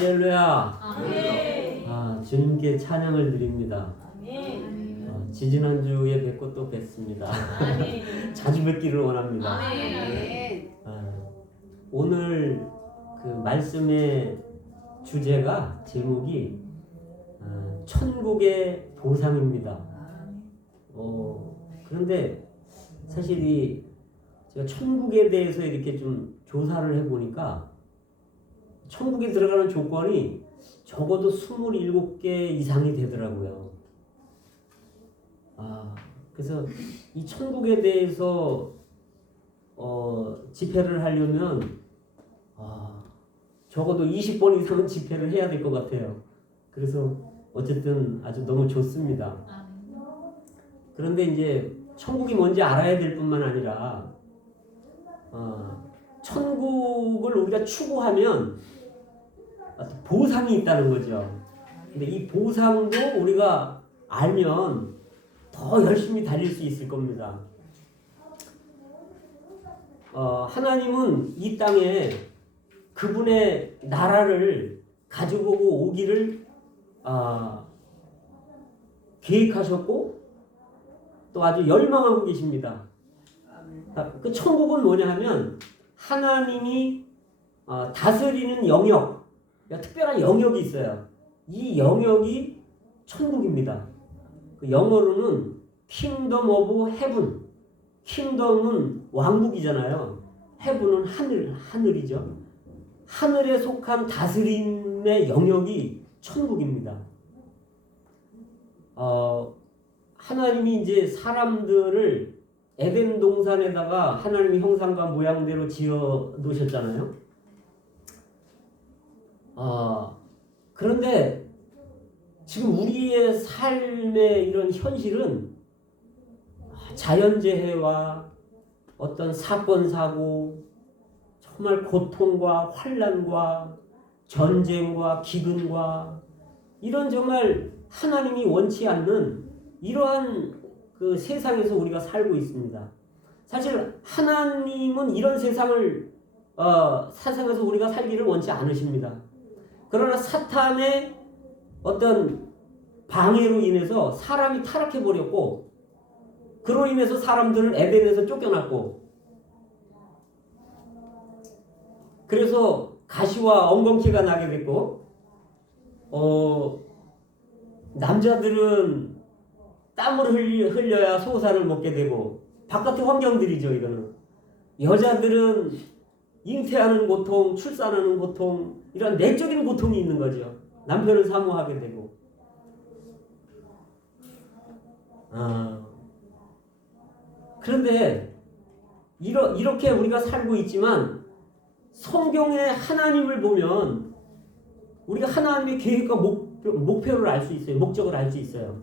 할렐루야. 아멘. 주님께 찬양을 드립니다. 아멘. 지지난주에 뵙고 또 뵙습니다. 아멘. 자주 뵙기를 원합니다. 아멘. 오늘 그 말씀의 주제가 제목이 천국의 보상입니다. 그런데 사실 제가 천국에 대해서 이렇게 좀 조사를 해보니까 천국에 들어가는 조건이 적어도 27개 이상이 되더라고요. 그래서 이 천국에 대해서 집회를 하려면 적어도 20번 이상은 집회를 해야 될 것 같아요. 그래서 어쨌든 아주 너무 좋습니다. 그런데 이제 천국이 뭔지 알아야 될 뿐만 아니라 천국을 우리가 추구하면 보상이 있다는 거죠. 근데 이 보상도 우리가 알면 더 열심히 달릴 수 있을 겁니다. 하나님은 이 땅에 그분의 나라를 가지고 오기를 계획하셨고 또 아주 열망하고 계십니다. 그 천국은 뭐냐 하면 하나님이 다스리는 영역, 특별한 영역이 있어요. 이 영역이 천국입니다. 그 영어로는 Kingdom of Heaven. 킹덤은 왕국이잖아요. 헤븐은 하늘이죠. 하늘에 속한 다스림의 영역이 천국입니다. 하나님이 이제 사람들을 에덴 동산에다가 하나님의 형상과 모양대로 지어 놓으셨잖아요. 그런데 지금 우리의 삶의 이런 현실은 자연재해와 어떤 사건, 사고, 정말 고통과 환난과 전쟁과 기근과 이런 정말 하나님이 원치 않는 이러한 그 세상에서 우리가 살고 있습니다. 사실 하나님은 이런 세상을 세상에서 우리가 살기를 원치 않으십니다. 그러나 사탄의 어떤 방해로 인해서 사람이 타락해 버렸고 그로 인해서 사람들을 에덴에서 쫓겨났고 그래서 가시와 엉겅퀴가 나게 됐고 남자들은 땀을 흘려야 소사를 먹게 되고 바깥의 환경들이죠. 이거는 여자들은 잉태하는 고통, 출산하는 고통 이런 내적인 고통이 있는 거죠. 남편을 사모하게 되고 그런데 이렇게 우리가 살고 있지만 성경의 하나님을 보면 우리가 하나님의 계획과 목표를 알 수 있어요. 목적을 알 수 있어요.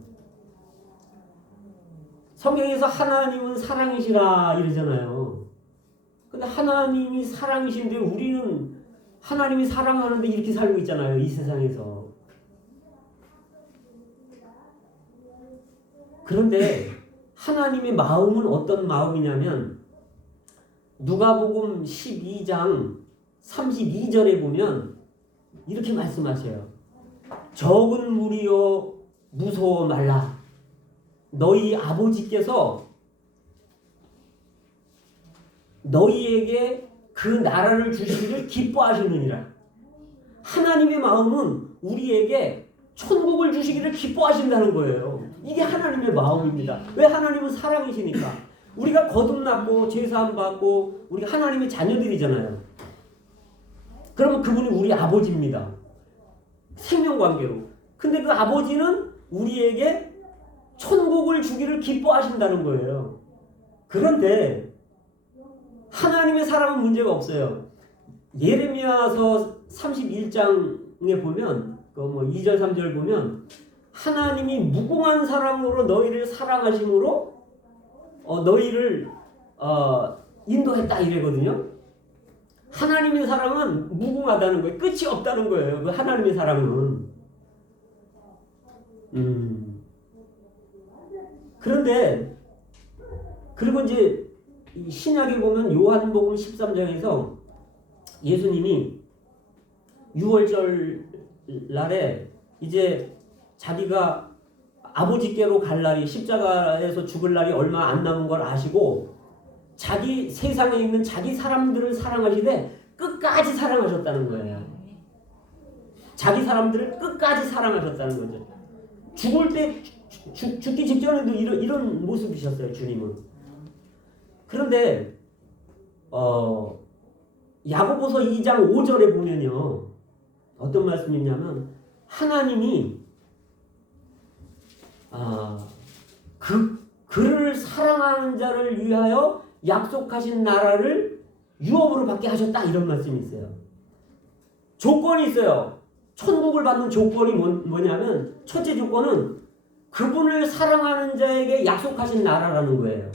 성경에서 하나님은 사랑이시라 이러잖아요. 근데 하나님이 사랑이신데 우리는 하나님이 사랑하는데 이렇게 살고 있잖아요. 이 세상에서. 그런데 하나님의 마음은 어떤 마음이냐면 누가복음 12장 32절에 보면 이렇게 말씀하셔요. 적은 무리여 무서워 말라. 너희 아버지께서 너희에게 그 나라를 주시기를 기뻐하시느니라. 하나님의 마음은 우리에게 천국을 주시기를 기뻐하신다는 거예요. 이게 하나님의 마음입니다. 왜? 하나님은 사랑이시니까. 우리가 거듭났고 죄사함 받고 우리가 하나님의 자녀들이잖아요. 그러면 그분이 우리 아버지입니다. 생명관계로. 근데 그 아버지는 우리에게 천국을 주기를 기뻐하신다는 거예요. 그런데 하나님의 사랑은 문제가 없어요. 예레미야서 31장에 보면 2절 3절 보면 하나님이 무궁한 사랑으로 너희를 사랑하심으로 너희를 인도했다 이래거든요. 하나님의 사랑은 무궁하다는 거예요. 끝이 없다는 거예요. 그 하나님의 사랑은. 그런데 그리고 이제 신약에 보면 요한복음 13장에서 예수님이 6월절 날에 이제 자기가 아버지께로 갈 날이 십자가에서 죽을 날이 얼마 안 남은 걸 아시고 자기 세상에 있는 자기 사람들을 사랑하시되 끝까지 사랑하셨다는 거예요. 자기 사람들을 끝까지 사랑하셨다는 거죠. 죽을 때 죽기 직전에도 이런 모습이셨어요. 주님은. 그런데 야고보서 2장 5절에 보면요. 어떤 말씀이냐면 하나님이 그를 사랑하는 자를 위하여 약속하신 나라를 유업으로 받게 하셨다 이런 말씀이 있어요. 조건이 있어요. 천국을 받는 조건이 뭐냐면 첫째 조건은 그분을 사랑하는 자에게 약속하신 나라라는 거예요.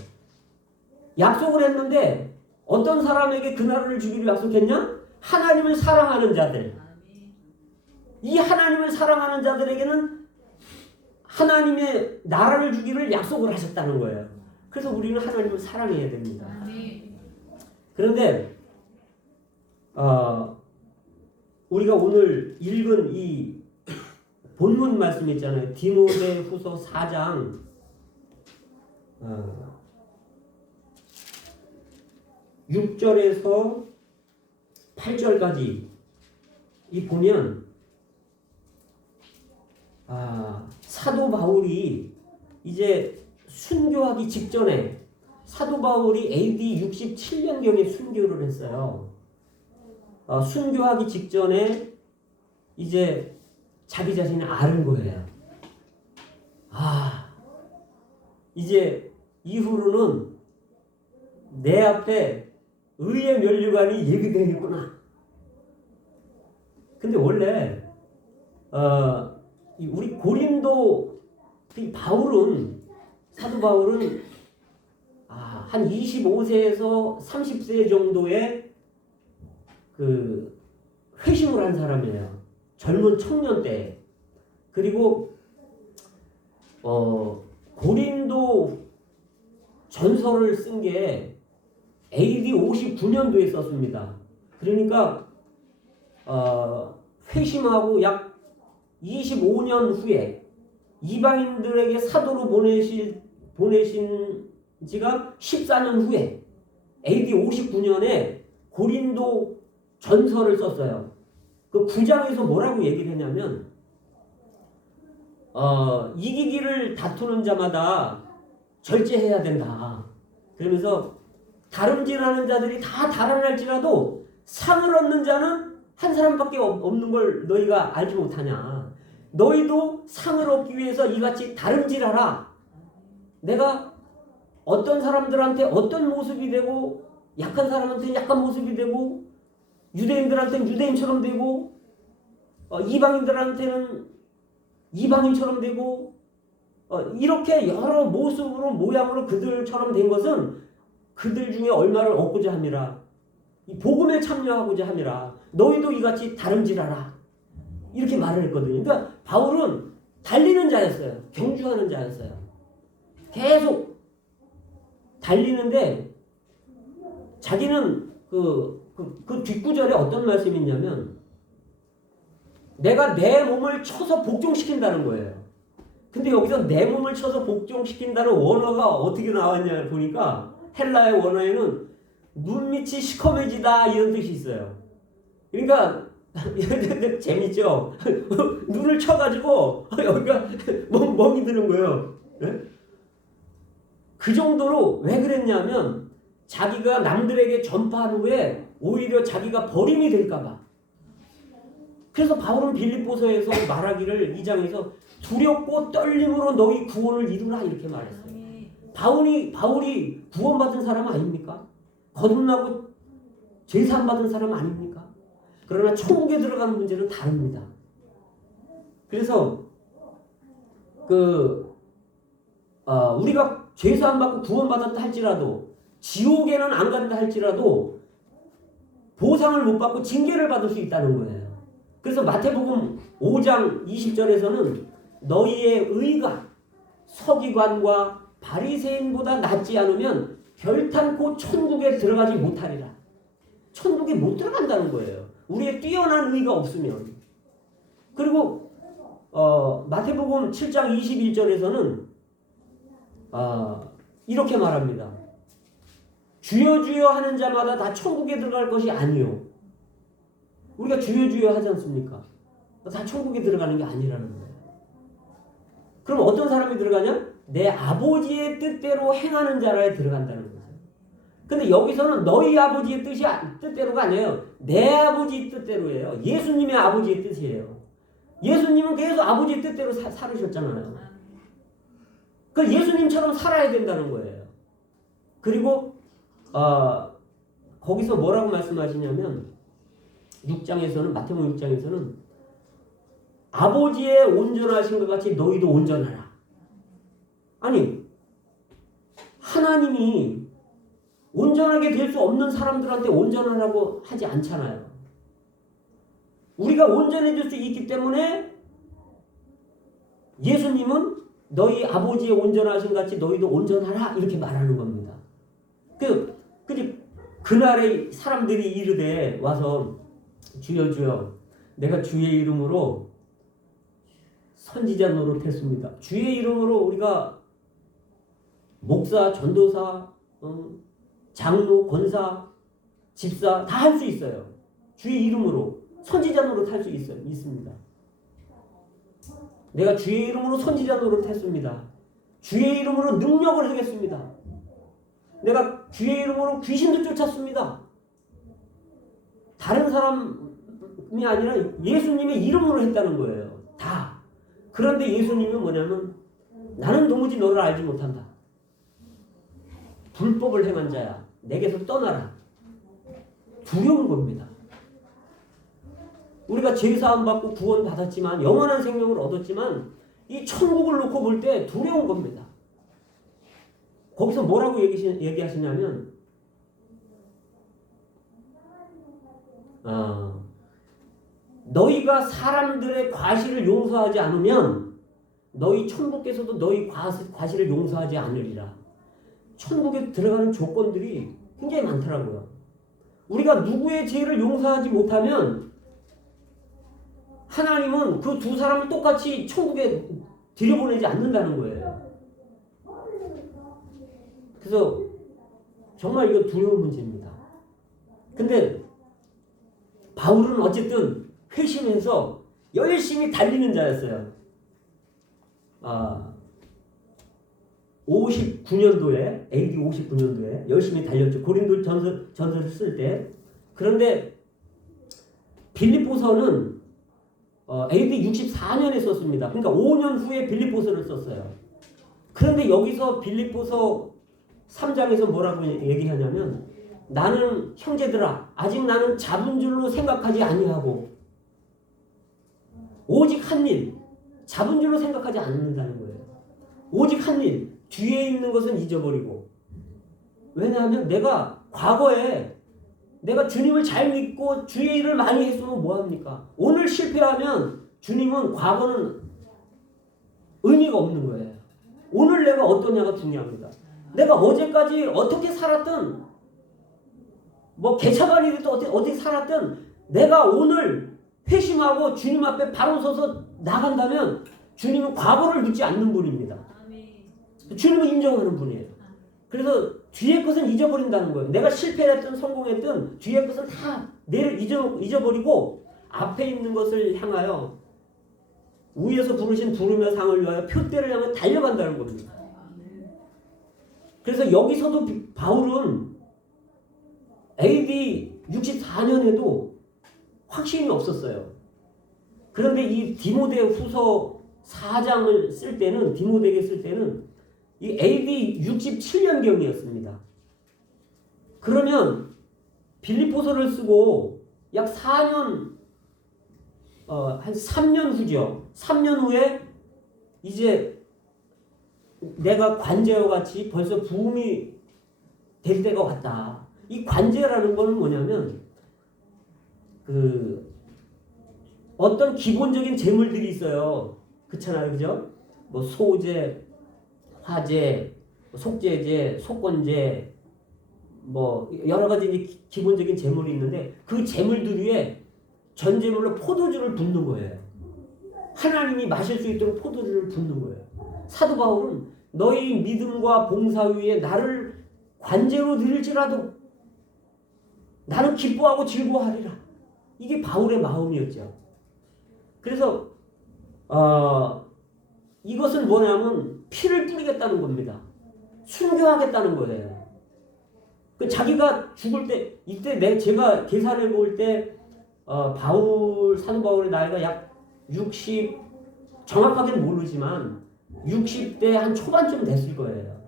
약속을 했는데 어떤 사람에게 그 나라를 주기로 약속했냐? 하나님을 사랑하는 자들. 이 하나님을 사랑하는 자들에게는 하나님의 나라를 주기를 약속을 하셨다는 거예요. 그래서 우리는 하나님을 사랑해야 됩니다. 그런데 우리가 오늘 읽은 이 본문 말씀 있잖아요. 디모데후서 4장 6절에서 8절까지 이 보면 사도 바울이 이제 순교하기 직전에 사도 바울이 AD 67년경에 순교를 했어요. 순교하기 직전에 이제 자기 자신을 앓은 거예요. 이제 이후로는 내 앞에 의의 면류관이 예비되겠구나. 근데 원래 우리 고린도 바울은 사도 바울은 한 25세에서 30세 정도의 그 회심을 한 사람이에요. 젊은 청년 때. 그리고 고린도 전서를 쓴 게 AD 59년도에 썼습니다. 그러니까 회심하고 약 25년 후에 이방인들에게 사도로 보내신 지가 14년 후에 AD 59년에 고린도 전서를 썼어요. 그 9장에서 뭐라고 얘기를 했냐면 이기기를 다투는 자마다 절제해야 된다. 그러면서 다름질하는 자들이 다 달아날지라도 상을 얻는 자는 한 사람밖에 없는 걸 너희가 알지 못하냐. 너희도 상을 얻기 위해서 이같이 다름질하라. 내가 어떤 사람들한테 어떤 모습이 되고 약한 사람한테는 약한 모습이 되고 유대인들한테는 유대인처럼 되고 이방인들한테는 이방인처럼 되고 이렇게 여러 모습으로 모양으로 그들처럼 된 것은 그들 중에 얼마를 얻고자 함이라. 이 복음에 참여하고자 함이라. 너희도 이같이 다름질하라. 이렇게 말을 했거든요. 그러니까 바울은 달리는 자였어요. 경주하는 자였어요. 계속 달리는데 자기는 그 뒷구절에 어떤 말씀이 있냐면 내가 내 몸을 쳐서 복종시킨다는 거예요. 근데 여기서 내 몸을 쳐서 복종시킨다는 원어가 어떻게 나왔냐 보니까 헬라의 원어에는 눈밑이 시커매지다 이런 뜻이 있어요. 그러니까 재밌죠? 눈을 쳐가지고 여기가 멍이 드는 거예요. 네? 그 정도로 왜 그랬냐면 자기가 남들에게 전파한 후에 오히려 자기가 버림이 될까봐. 그래서 바울은 빌립보서에서 말하기를 2장에서 두렵고 떨림으로 너희 구원을 이루라 이렇게 말했어요. 바울이 구원받은 사람 아닙니까? 거듭나고 제사함 받은 사람 아닙니까? 그러나 천국에 들어가는 문제는 다릅니다. 그래서 우리가 제사함 받고 구원받았다 할지라도 지옥에는 안 간다 할지라도 보상을 못 받고 징계를 받을 수 있다는 거예요. 그래서 마태복음 5장 20절에서는 너희의 의가 서기관과 바리새인보다 낫지 않으면 결탄코 천국에 들어가지 못하리라. 천국에 못 들어간다는 거예요. 우리의 뛰어난 의가 없으면. 그리고 마태복음 7장 21절에서는 이렇게 말합니다. 주여 주여 하는 자마다 다 천국에 들어갈 것이 아니요. 우리가 주여 주여 하지 않습니까? 다 천국에 들어가는 게 아니라는 거예요. 그럼 어떤 사람이 들어가냐? 내 아버지의 뜻대로 행하는 자라에 들어간다는 거죠. 근데 여기서는 너희 아버지의 뜻대로가 아니에요. 내 아버지 뜻대로예요. 예수님의 아버지의 뜻이에요. 예수님은 계속 아버지의 뜻대로 살으셨잖아요. 그 예수님처럼 살아야 된다는 거예요. 그리고 거기서 뭐라고 말씀하시냐면 6장에서는 마태복음 6장에서는 아버지의 온전하신 것 같이 너희도 온전하라. 아니 하나님이 온전하게 될 수 없는 사람들한테 온전하라고 하지 않잖아요. 우리가 온전해질 수 있기 때문에 예수님은 너희 아버지의 온전하신 같이 너희도 온전하라 이렇게 말하는 겁니다. 그날에 사람들이 이르되 와서 주여 주여 내가 주의 이름으로 선지자 노릇했습니다. 주의 이름으로 우리가 목사, 전도사, 장로, 권사, 집사 다 할 수 있어요. 주의 이름으로 선지자 노릇할 수 있습니다. 내가 주의 이름으로 선지자 노릇했습니다. 주의 이름으로 능력을 하겠습니다. 내가 주의 이름으로 귀신도 쫓았습니다. 다른 사람이 아니라 예수님의 이름으로 했다는 거예요. 다. 그런데 예수님은 뭐냐면 나는 도무지 너를 알지 못한다. 불법을 행한 자야. 내게서 떠나라. 두려운 겁니다. 우리가 죄사함 받고 구원 받았지만 영원한 생명을 얻었지만 이 천국을 놓고 볼 때 두려운 겁니다. 거기서 뭐라고 얘기하시냐면 너희가 사람들의 과실을 용서하지 않으면 너희 천국에서도 너희 과실을 용서하지 않으리라. 천국에 들어가는 조건들이 굉장히 많더라고요. 우리가 누구의 죄를 용서하지 못하면 하나님은 그 두 사람을 똑같이 천국에 들여보내지 않는다는 거예요. 그래서 정말 이거 두려운 문제입니다. 근데 바울은 어쨌든 회심해서 열심히 달리는 자였어요. 59년도에 AD 59년도에 열심히 달렸죠. 고린도 전서를 쓸 때. 그런데 빌립보서는 AD 64년에 썼습니다. 그러니까 5년 후에 빌립보서를 썼어요. 그런데 여기서 빌립보서 3장에서 뭐라고 얘기하냐면 나는 형제들아 아직 나는 잡은 줄로 생각하지 아니하고 오직 한 일 잡은 줄로 생각하지 않는다는 거예요. 오직 한 일 뒤에 있는 것은 잊어버리고. 왜냐하면 내가 과거에 내가 주님을 잘 믿고 주의 일을 많이 했으면 뭐합니까? 오늘 실패하면 주님은 과거는 의미가 없는 거예요. 오늘 내가 어떠냐가 중요합니다. 내가 어제까지 어떻게 살았든 뭐 개차반이든 어떻게 살았든 내가 오늘 회심하고 주님 앞에 바로 서서 나간다면 주님은 과거를 묻지 않는 분입니다. 주님은 인정하는 분이에요. 그래서 뒤의 것은 잊어버린다는 거예요. 내가 실패했든 성공했든 뒤의 것은 다 내를 잊어버리고 앞에 있는 것을 향하여 위에서 부르신 부르며 상을 위하여 표대를 향해 달려간다는 겁니다. 그래서 여기서도 바울은 AD 64년에도 확신이 없었어요. 그런데 이 디모데 후서 4장을 쓸 때는 디모데에게 쓸 때는 이 AD 67년경이었습니다. 그러면 빌립보서를 쓰고 약 4년 한 3년 후죠. 3년 후에 이제 내가 관제와 같이 벌써 부흥이 될 때가 왔다. 이 관제라는 거는 뭐냐면 어떤 기본적인 재물들이 있어요. 그렇잖아요. 그죠? 뭐 소재, 화재, 속죄제, 속건제 뭐 여러 가지 기본적인 재물이 있는데 그 재물들 위에 전제물로 포도주를 붓는 거예요. 하나님이 마실 수 있도록 포도주를 붓는 거예요. 사도 바울은 너희 믿음과 봉사 위에 나를 관제로 드릴지라도 나는 기뻐하고 즐거워하리라. 이게 바울의 마음이었죠. 그래서 이것은 뭐냐면 피를 뿌리겠다는 겁니다. 순교하겠다는 거예요. 그 자기가 죽을 때 이때 제가 계산해 볼 때 사도 바울의 나이가 약 60 정확하게는 모르지만 60대 한 초반쯤 됐을 거예요.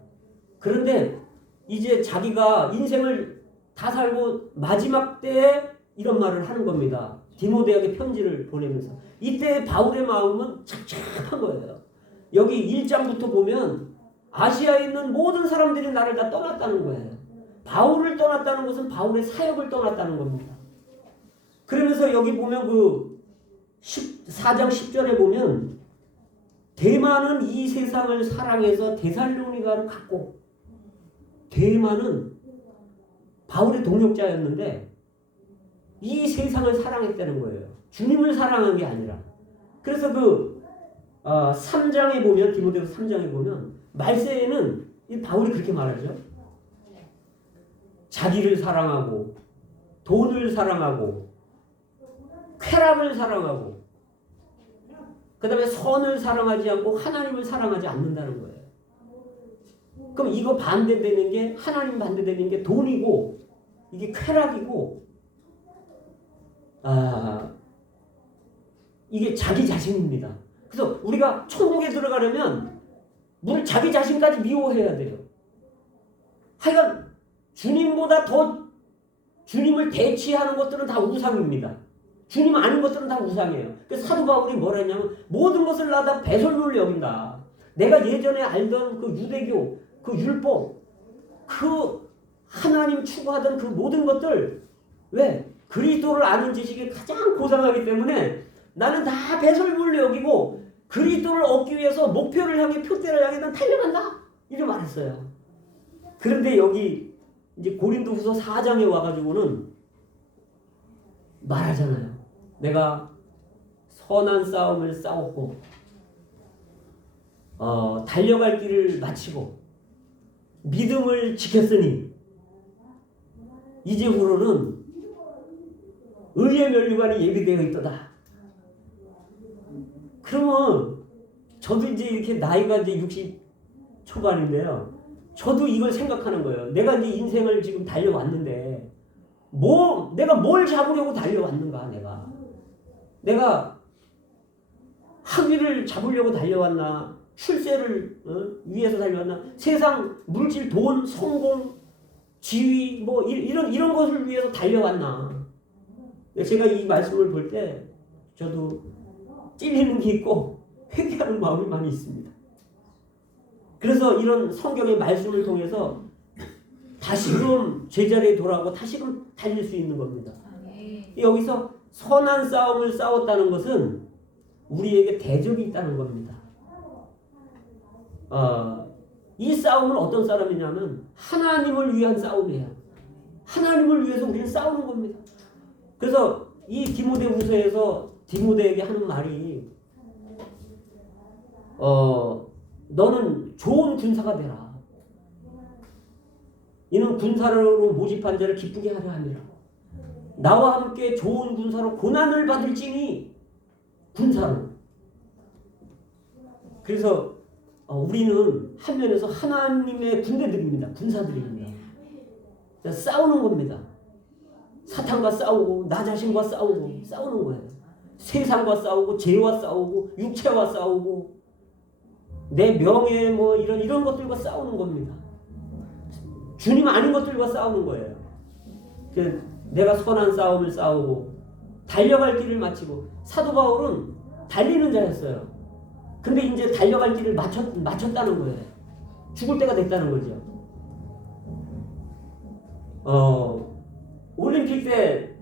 그런데 이제 자기가 인생을 다 살고 마지막 때에 이런 말을 하는 겁니다. 디모데에게 편지를 보내면서 이때 바울의 마음은 착착한 거예요. 여기 1장부터 보면 아시아에 있는 모든 사람들이 나를 다 떠났다는 거예요. 바울을 떠났다는 것은 바울의 사역을 떠났다는 겁니다. 그러면서 여기 보면 그 4장 10절에 보면 데마는 이 세상을 사랑해서 데살로니가로 갔고, 데마는 바울의 동역자였는데 이 세상을 사랑했다는 거예요. 주님을 사랑한 게 아니라. 그래서 그 3장에 보면 디모데후서 3장에 보면 말세에는 이 바울이 그렇게 말하죠. 자기를 사랑하고 돈을 사랑하고 쾌락을 사랑하고 그 다음에 선을 사랑하지 않고 하나님을 사랑하지 않는다는 거예요. 그럼 이거 반대되는 게 하나님 반대되는 게 돈이고 이게 쾌락이고 이게 자기 자신입니다. 그래서 우리가 천국에 들어가려면 우리 자기 자신까지 미워해야 돼요. 하여간 주님보다 더 주님을 대치하는 것들은 다 우상입니다. 주님 아닌 것들은 다 우상이에요. 그래서 사도 바울이 뭐라 했냐면 모든 것을 나다 배설물로 여긴다. 내가 예전에 알던 그 유대교, 그 율법, 그 하나님 추구하던 그 모든 것들 왜? 그리스도를 아는 지식이 가장 고상하기 때문에 나는 다 배설물로 여기고 그리스도를 얻기 위해서 목표를 향해 표대를 향해 난 달려간다. 이렇게 말했어요. 그런데 여기 이제 고린도후서 4장에 와가지고는 말하잖아요. 내가 선한 싸움을 싸웠고 달려갈 길을 마치고 믿음을 지켰으니 이제후로는 의의 면류관이 예비되어 있도다. 그러면 저도 이제 이렇게 나이가 이제 60 초반인데요. 저도 이걸 생각하는 거예요. 내가 이제 인생을 지금 달려왔는데 내가 뭘 잡으려고 달려왔는가. 내가 학위를 잡으려고 달려왔나, 출세를 위해서 달려왔나, 세상 물질, 돈, 성공, 지위 뭐 이런 것을 위해서 달려왔나. 제가 이 말씀을 볼 때 저도 찔리는 게 있고 회개하는 마음이 많이 있습니다. 그래서 이런 성경의 말씀을 통해서 다시금 제자리에 돌아오고 다시금 달릴 수 있는 겁니다. 여기서 선한 싸움을 싸웠다는 것은 우리에게 대적이 있다는 겁니다. 이 싸움은 어떤 싸움이냐면 하나님을 위한 싸움이에요. 하나님을 위해서 우리는 싸우는 겁니다. 그래서 이 디모데후서에서 디모데에게 하는 말이 너는 좋은 군사가 되라. 이는 군사로 모집한 자를 기쁘게 하려 함이라. 나와 함께 좋은 군사로 고난을 받을지니 군사로. 그래서 우리는 한 면에서 하나님의 군대들입니다. 군사들입니다. 싸우는 겁니다. 사탄과 싸우고 나 자신과 싸우고 싸우는 거예요. 세상과 싸우고 죄와 싸우고 육체와 싸우고 내 명예 뭐 이런 것들과 싸우는 겁니다. 주님 아닌 것들과 싸우는 거예요. 내가 선한 싸움을 싸우고 달려갈 길을 마치고 사도 바울은 달리는 자였어요. 근데 이제 달려갈 길을 마쳤다는 거예요. 죽을 때가 됐다는 거죠. 올림픽 때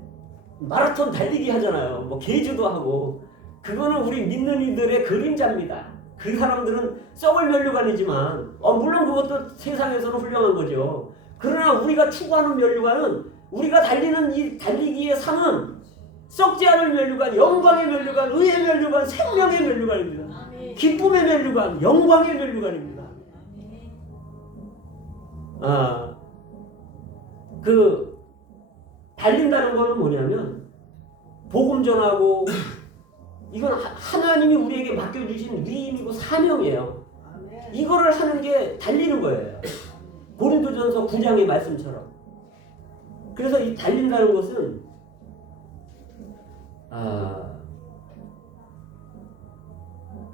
마라톤 달리기 하잖아요. 뭐 계주도 하고 그거는 우리 믿는 이들의 그림자입니다. 그 사람들은 썩을 면류관이지만 물론 그것도 세상에서는 훌륭한 거죠. 그러나 우리가 추구하는 면류관은 우리가 달리는 이 달리기의 상은 썩지 않을 면류관, 영광의 면류관, 의의 면류관, 생명의 면류관입니다. 기쁨의 면류관, 영광의 면류관입니다. 그 달린다는 거는 뭐냐면 복음 전하고 이건 하나님이 우리에게 맡겨주신 위임이고 사명이에요. 이거를 하는 게 달리는 거예요. 고린도전서 9장의 말씀처럼. 그래서 이 달린다는 것은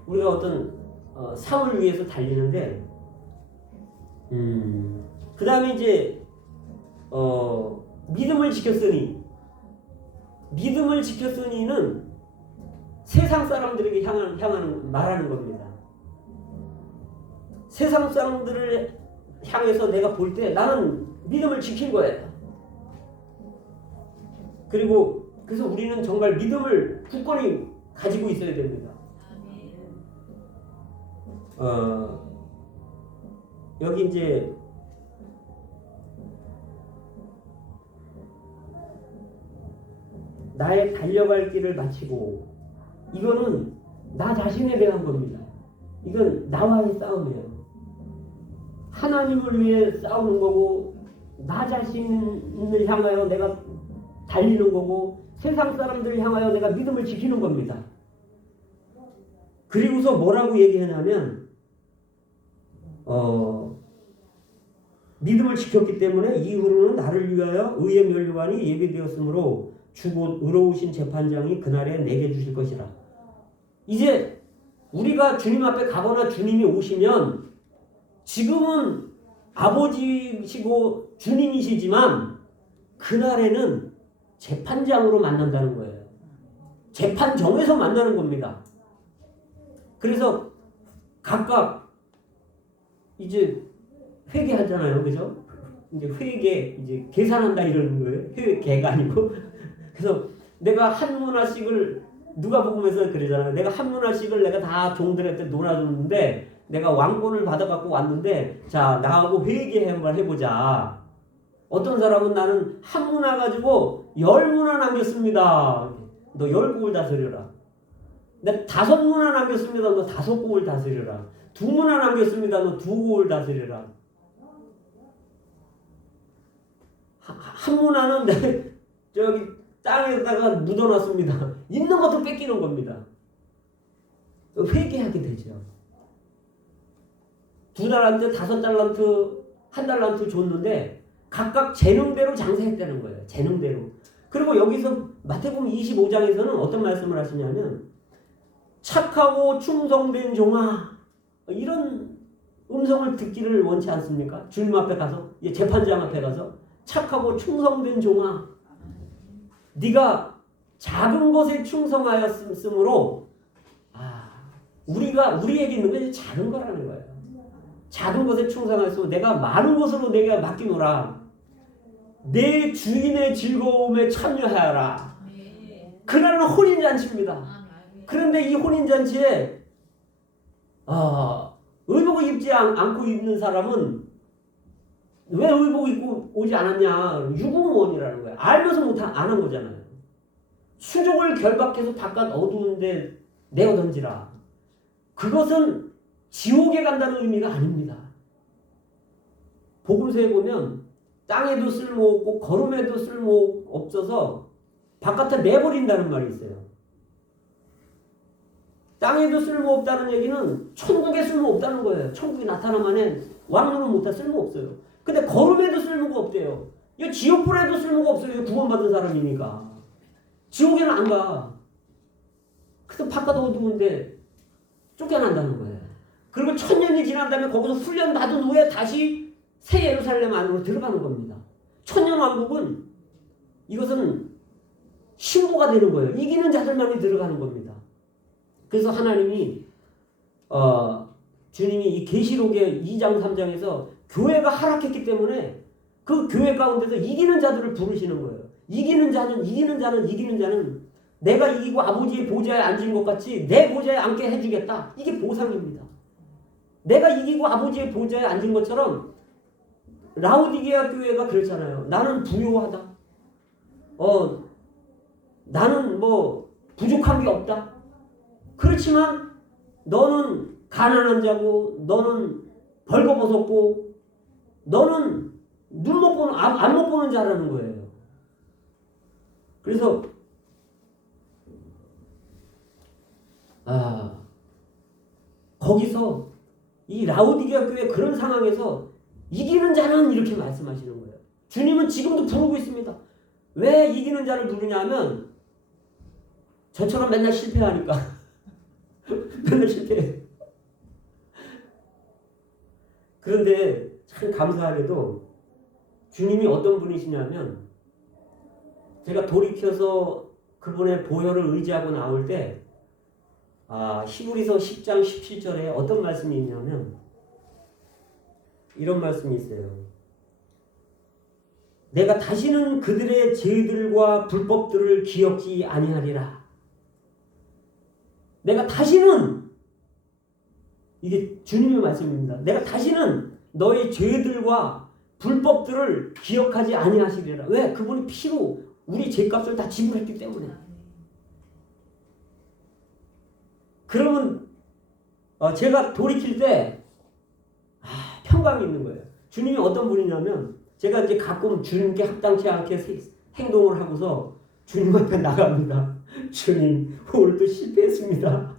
우리가 어떤 상을 위해서 달리는데 그 다음에 이제 믿음을 지켰으니는 세상 사람들에게 향하는 말하는 겁니다. 세상 사람들을 향해서 내가 볼 때 나는 믿음을 지킨 거예요. 그리고 그래서 우리는 정말 믿음을 굳건히 가지고 있어야 됩니다. 여기 이제 나의 달려갈 길을 마치고, 이거는 나 자신에 대한 겁니다. 이건 나와의 싸움이에요. 하나님을 위해 싸우는 거고, 나 자신을 향하여 내가 달리는 거고, 세상 사람들을 향하여 내가 믿음을 지키는 겁니다. 그리고서 뭐라고 얘기하냐면 믿음을 지켰기 때문에 이후로는 나를 위하여 의의 면류관이 예비되었으므로 주곧 의로우신 재판장이 그날에 내게 주실 것이라. 이제 우리가 주님 앞에 가거나 주님이 오시면 지금은 아버지시고 주님이시지만 그날에는 재판장으로 만난다는 거예요. 재판정에서 만나는 겁니다. 그래서 각각 이제 회개하잖아요, 그죠? 이제 이제 계산한다 이러는 거예요. 회개가 아니고. 그래서 내가 한 문화씩을 누가복음에서 그러잖아요. 내가 한 문화씩을 내가 다 종들한테 놀아줬는데 내가 왕권을 받아갖고 왔는데 자 나하고 회개 한번 해보자. 어떤 사람은 나는 한 문화 가지고 10문화 남겼습니다. 너 10곡을 다스려라. 나 5문화 남겼습니다. 너 5곡을 다스려라. 2문화 남겼습니다. 너 2곡을 다스려라. 한 문화는 내 저기 땅에다가 묻어놨습니다. 있는 것도 뺏기는 겁니다. 회개하게 되죠. 2달란트, 5달란트, 1달란트 줬는데 각각 재능대로 장사했다는 거예요. 재능대로. 그리고 여기서 마태복음 25장에서는 어떤 말씀을 하시냐면 착하고 충성된 종아, 이런 음성을 듣기를 원치 않습니까? 주님 앞에 가서, 재판장 앞에 가서 착하고 충성된 종아, 네가 작은 것에 충성하였으므로 우리에게 있는 게 작은 거라는 거예요. 작은 것에 충성하였으므로 내가 많은 것으로 내가 맡기노라. 내 주인의 즐거움에 참여하여라. 그날은 혼인잔치입니다. 그런데 이 혼인잔치에 의복을 입지 않고 있는 사람은 왜 의복 입고 오지 않았냐? 유구무원이라는 거예요. 알면서 안 한 거잖아요. 수족을 결박해서 바깥 어두운 데 내어 던지라. 그것은 지옥에 간다는 의미가 아닙니다. 복음서에 보면 땅에도 쓸모없고 거름에도 쓸모없어서 바깥에 내버린다는 말이 있어요. 땅에도 쓸모없다는 얘기는 천국에 쓸모없다는 거예요. 천국이 나타나면 왕눈은 못다 쓸모없어요. 근데 거름에도 쓸모가 없대요. 이 지옥불에도 쓸모가 없어요. 구원받은 사람이니까. 지옥에는 안 가. 그래서 바깥 어두운데 쫓겨난다는 거예요. 그리고 1000년이 지난 다음에 거기서 훈련 받은 후에 다시 새 예루살렘 안으로 들어가는 겁니다. 천년왕국은 이것은 신부가 되는 거예요. 이기는 자들만이 들어가는 겁니다. 그래서 하나님이 주님이 이 계시록의 2장 3장에서 교회가 하락했기 때문에 그 교회 가운데서 이기는 자들을 부르시는 거예요. 이기는 자는 내가 이기고 아버지의 보좌에 앉은 것 같이 내 보좌에 앉게 해주겠다. 이게 보상입니다. 내가 이기고 아버지의 보좌에 앉은 것처럼 라오디게아 교회가 그랬잖아요. 나는 부요하다. 나는 뭐 부족한 게 없다. 그렇지만 너는 가난한 자고 너는 벌거벗었고 너는 눈 못 보는 안 못 보는 자라는 거예요. 그래서 거기서 이 라오디게아 교회 그런 상황에서 이기는 자는 이렇게 말씀하시는 거예요. 주님은 지금도 부르고 있습니다. 왜 이기는 자를 부르냐면 저처럼 맨날 실패하니까 맨날 실패해. 그런데 참 감사하게도 주님이 어떤 분이시냐면 제가 돌이켜서 그분의 보혈을 의지하고 나올 때 히브리서 10장 17절에 어떤 말씀이 있냐면 이런 말씀이 있어요. 내가 다시는 그들의 죄들과 불법들을 기억지 아니하리라. 내가 다시는 이게 주님의 말씀입니다. 내가 다시는 너의 죄들과 불법들을 기억하지 아니하시리라. 왜? 그분이 피로 우리 죄값을 다 지불했기 때문에. 그러면 제가 돌이킬 때 평강이 있는 거예요. 주님이 어떤 분이냐면 제가 이제 가끔 주님께 합당치 않게 행동을 하고서 주님 앞에 나갑니다. 주님 오늘도 실패했습니다.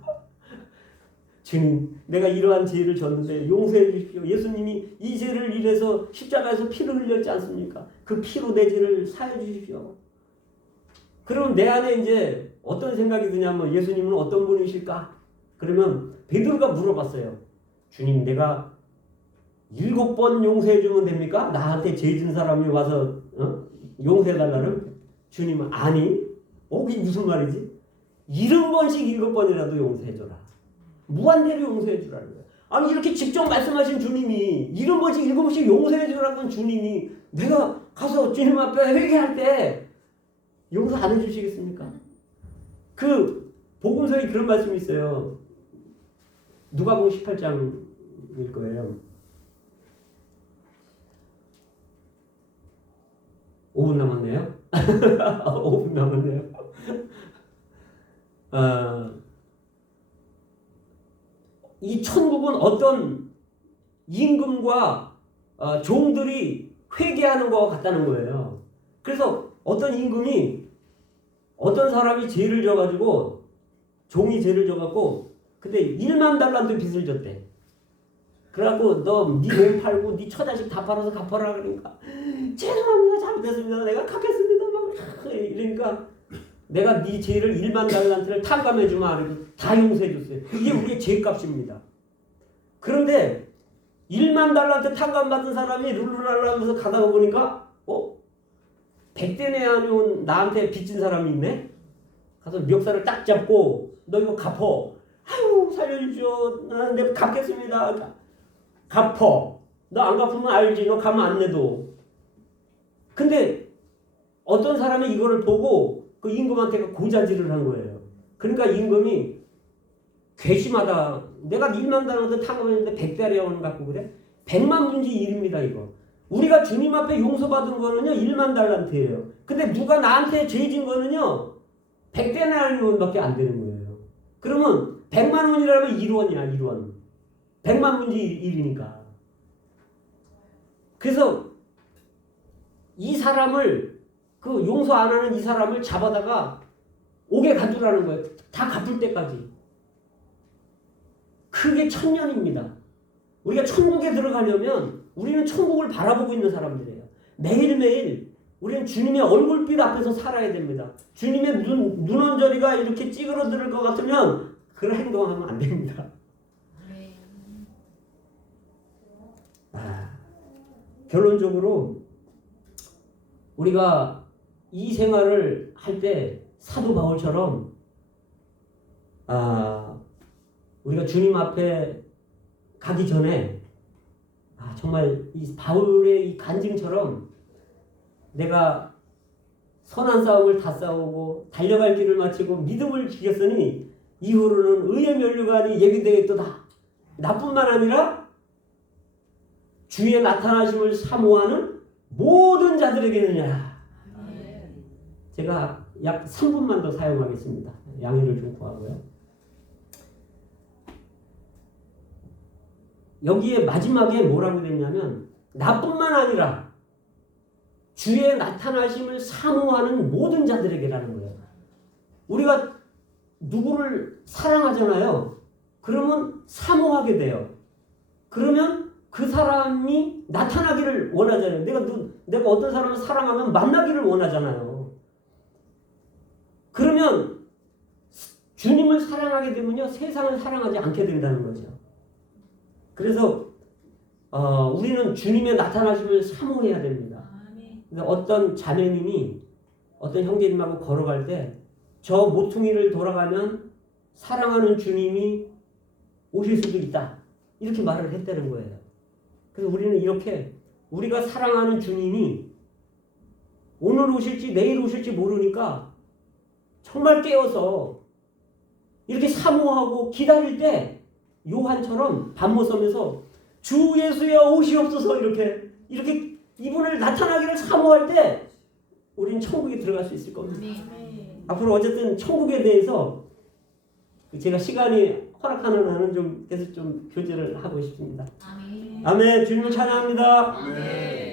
주님 내가 이러한 죄를 졌는데 용서해 주십시오. 예수님이 이 죄를 인해서 십자가에서 피를 흘렸지 않습니까? 그 피로 내 죄를 사해 주십시오. 그럼 내 안에 이제 어떤 생각이 드냐면 예수님은 어떤 분이실까? 그러면 베드로가 물어봤어요. 주님 내가 7번 용서해 주면 됩니까? 나한테 죄 진 사람이 와서 용서해 달라는? 주님은 아니. 그게 무슨 말이지? 70번씩 7번이라도 용서해 줘라. 무한대로 용서해 주라는 거야. 아니 이렇게 직접 말씀하신 주님이 70번씩 7번씩 용서해 주라는 주님이 내가 가서 주님 앞에 회개할 때 용서 안 해주시겠습니까? 그 복음서에 그런 말씀이 있어요. 누가복음 18장일 거예요. 5분 남았네요. 5분 남았네요. 이 천국은 어떤 임금과 종들이 회개하는 것 같다는 거예요. 그래서 어떤 임금이 어떤 사람이 죄를 져가지고 종이 죄를 져갖고 근데 1만 달란트 빚을 졌대. 그래갖고 너 네 몸 팔고 네 처자식 다 팔아서 갚아라 그러니까 죄송합니다 잘못했습니다 내가 갚겠습니다 막 이러니까 내가 네 죄를 1만 달란트를 탕감해주면 다 용서해줬어요. 이게 우리의 죄값입니다. 그런데 1만 달란트 탕감받은 사람이 룰루랄라 하면서 가다가 보니까 100대 내야는 나한테 빚진 사람이 있네. 가서 멱살을 딱 잡고 너 이거 갚어. 아유 살려주죠. 내가 갚겠습니다. 갚어. 너 안 갚으면 알지. 너 가면 안 내도. 근데 어떤 사람이 이거를 보고 그 임금한테 고자질을 한 거예요. 그러니까 임금이 괘씸하다. 내가 1만 달란트 탕감했는데 100달러를 갖고 그래? 100만 분지 1입니다 이거. 우리가 주님 앞에 용서받은 거는요 1만 달란트예요. 근데 누가 나한테 죄진 거는요 100데나리온밖에 안 되는 거예요. 그러면 100만 원이라면 1원이야 1원. 100만 분지 1이니까. 그래서 이 사람을 그 용서 안 하는 이 사람을 잡아다가 옥에 가두라는 거예요. 다 갚을 때까지. 그게 1000년입니다. 우리가 천국에 들어가려면 우리는 천국을 바라보고 있는 사람들이에요. 매일매일 우리는 주님의 얼굴빛 앞에서 살아야 됩니다. 주님의 눈언저리가 이렇게 찌그러들 것 같으면 그런 행동하면 안 됩니다. 결론적으로 우리가 이 생활을 할 때 사도 바울처럼 우리가 주님 앞에 가기 전에 정말 이 바울의 이 간증처럼 내가 선한 싸움을 다 싸우고 달려갈 길을 마치고 믿음을 지켰으니 이후로는 의의 면류관이 예비되겠도다. 나뿐만 아니라 주의 나타나심을 사모하는 모든 자들에게는야. 제가 약 3분만 더 사용하겠습니다. 양해를 좀 구하고요. 여기에 마지막에 뭐라고 됐냐면 나뿐만 아니라 주의 나타나심을 사모하는 모든 자들에게라는 거예요. 우리가 누구를 사랑하잖아요. 그러면 사모하게 돼요. 그러면 그 사람이 나타나기를 원하잖아요. 내가 어떤 사람을 사랑하면 만나기를 원하잖아요. 그러면 주님을 사랑하게 되면요, 세상을 사랑하지 않게 된다는 거죠. 그래서 우리는 주님의 나타나심을 사모해야 됩니다. 그래서 어떤 자매님이 어떤 형제님하고 걸어갈 때 저 모퉁이를 돌아가면 사랑하는 주님이 오실 수도 있다. 이렇게 말을 했다는 거예요. 그래서 우리는 이렇게 우리가 사랑하는 주님이 오늘 오실지 내일 오실지 모르니까 정말 깨어서 이렇게 사모하고 기다릴 때 요한처럼 밤못 서면서 주 예수여 오시옵소서 이렇게 이분을 나타나기를 사모할 때 우리는 천국에 들어갈 수 있을 겁니다. 앞으로 어쨌든 천국에 대해서 제가 시간이 허락하는 한은 좀 계속 좀 교제를 하고 싶습니다. 아멘. 주님을 찬양합니다. 아멘.